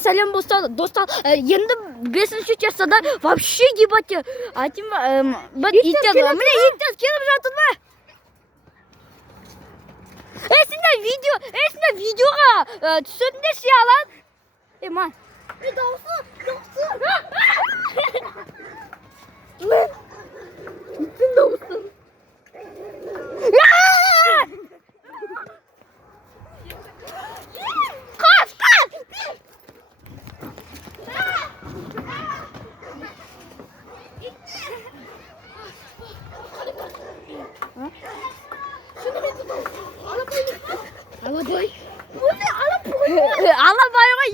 сәлем достар. Енді 5-ші часада вообще ебать. Айтым, бір иттер. Міне иттер келіп жатыр ма? Сендер видеоға түсетіндер ше алады. Ман. Дауысы. Иттің дауысы. Алабай ғой.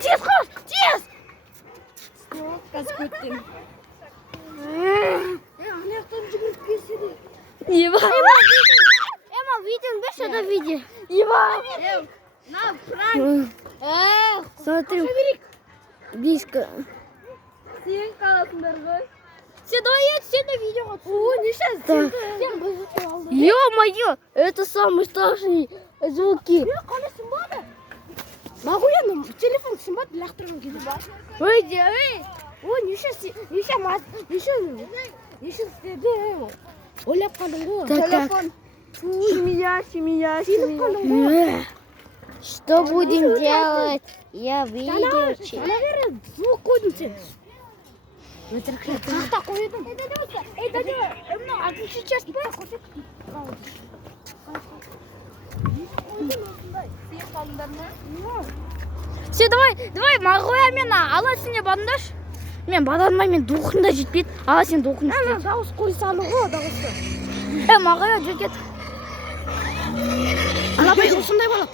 Тез қош, тез. Қазір көттім. Аяқтан жүгіріп келседі. Еба. Видео беш ада видео. Еба. На, пранк. Смотри. Бишка. Сен қаласыңдар ғой. Сен де видеоға түсін. О, неше сен бұзып алдың. Ё-моё, это самый страшный звуки. Қаласың бады? Мағуяның телефон сымбады лақтырған кезде бар. Ой, О, неше істеді? Ойлап қалдың ғой. Телефон. Семья. Что будем делать? Я видеочек. Звук қойдым сен. Қақта қойдым. Дәдева, мына 6-ші час ба? Все, давай, Мағуя мен ала сене бандаш. Мен баданмай, мен духында жетпейді. Ала сен духын істейді. Дауыс қой саны ғой, дауысы. Мағуя жүр кет. Алабай осындай болады.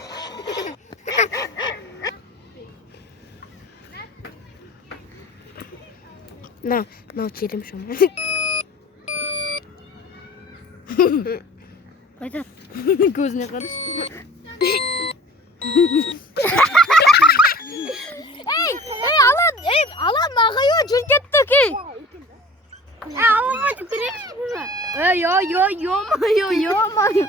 Мынау телім шама. Қайда? Көзіне қараш. Ала Мағуя жүр кетті кей. Алама жүгірексіз бұны. Ё-моё.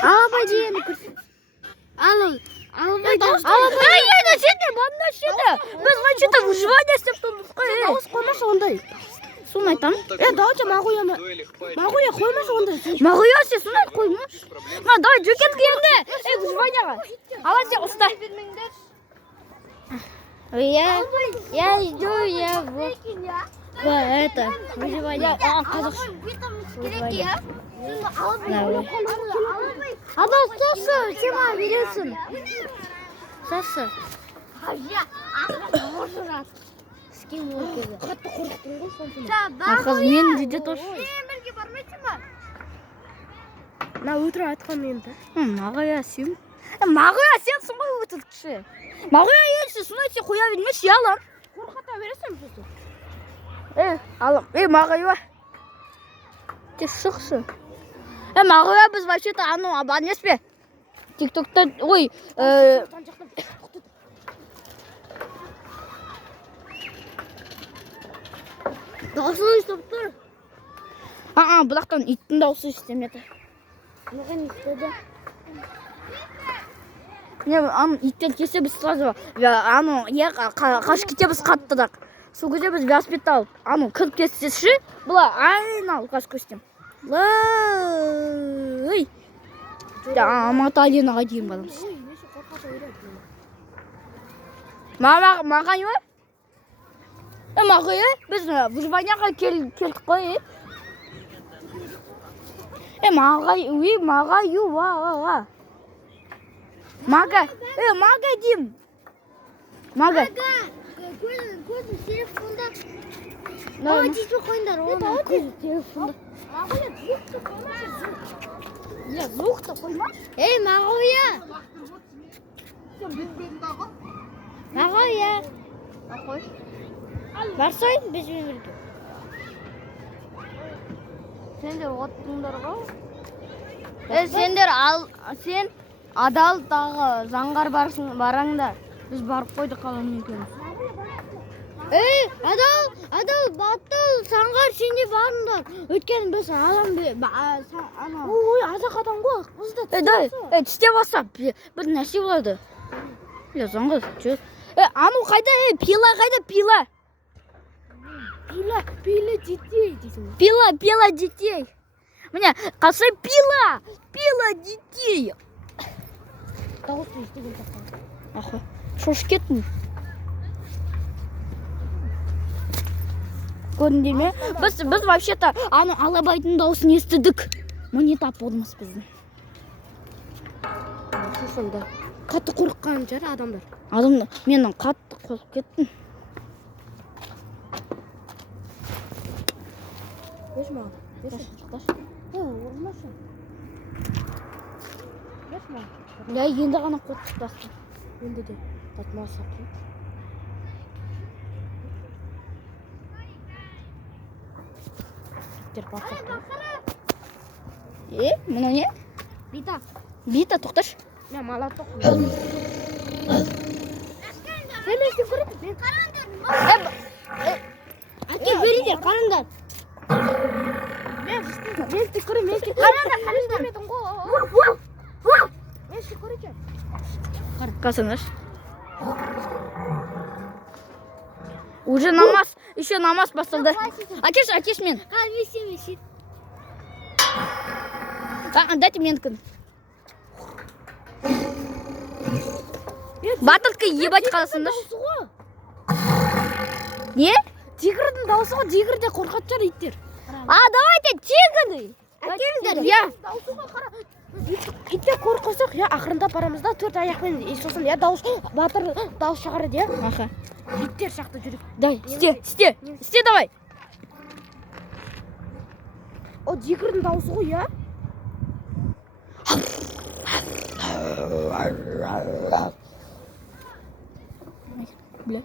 Алабай дегенді көрсін. Алабай дауыс. Сендер бандаш еді. Біз қаншыда выживание істеп тұрмыз қой. Дауыс қоймашы ондай. Соны айтам. Давайте Мағуяны. Мағуя қоймашы ондай. Мағуя сен соны қоймаш. Давай жүр кетті енді. Выживанияға. Ала сен ұстай. Я иду, Это, выживание. Қазақша. Абал сосы, сен маған бересің. Сосы. Қатты қорықтың ғой сонсын. Қыз мен деде тош. Бірге бармайсың ба? Өтірік айтқан мен де. Мағуя сен. Мағуя сенсің ғой өтірікші. Мағуя елсі, соны сен қоя бермеші, алам. Қорқата бересің сосын. Алам. Мағуя. Тек шықшы. Мағуя біз вообще-то абонес пе? Тиктокта, ой, Дауысын ұстап тұр. Бұлақтан иттің дауысы істемеді. Маған істеді. Иттер кесе біз сразу, қаш кетеміз қаттыдақ. Сол кезде біз велосипед алып, кіріп кетсеші, бұла айнал қаш көстем. Ой. Алматы аренаға дейін барамыз. Маған ой? Мағуя, біз выживанияға келдік қой. Мағуя. Мага дейм. Мага. Көзім телефонда. О, дейсі қойындар. Көзім телефонда. Мағуя, звуқты қоймашы. Звуқты қоймаш? Мағуя. Мағуя. Қой. Барсайын бізбен бірге. Сендер оттыңдар ғой? Сен адал тағы заңғар бараңдар. Біз барып қойдық қалан екенбіз. Адал! сен де барыңдар. Өйткені біз ана. ой азақ адам ғой тістеп алсақ бір нәрсе болады заңғыз ану қайда пила қайда пила Пила детей дейсің. пила детей міне қасай пила детей Дауысты естіген тапқан. ахой шошып кеттім көрдіңдер ме біз вообще-то аны алабайдың дауысын естідік міне тап болмас біздің Сонда қатты қорыққан жер адамдар. мен қатты қорқып кеттім Беш маған. Орындашы. Беш маған. я енді ғана қорқып бастым Енді де татмасы. мынау не Бита. бита тоқташы Мен молоток. Сен естіп көріп? Мен Әке беріңдер, қараңдар. Мен естіп көріп, мен естіп көріп. Мен естіп көріп. Қасыныш. Уже намаз, еще намаз басталды. Әкеш мен. Дайте менікін. Батылтқа ебать қаласындыр. Не? Тигрдің дауысы ғой, тигрде қорқатшар иттер. Давайте тигрді. Әкеліңдер. Дауысыға қара. Иттер қорқысақ, ақырындап барамыз да, 4 аяқпен сосын батыр дауыс шығарады, Аха. Иттер шақты жүріп. Дай, істе давай. О, тигрдің дауысы ғой, Блядь.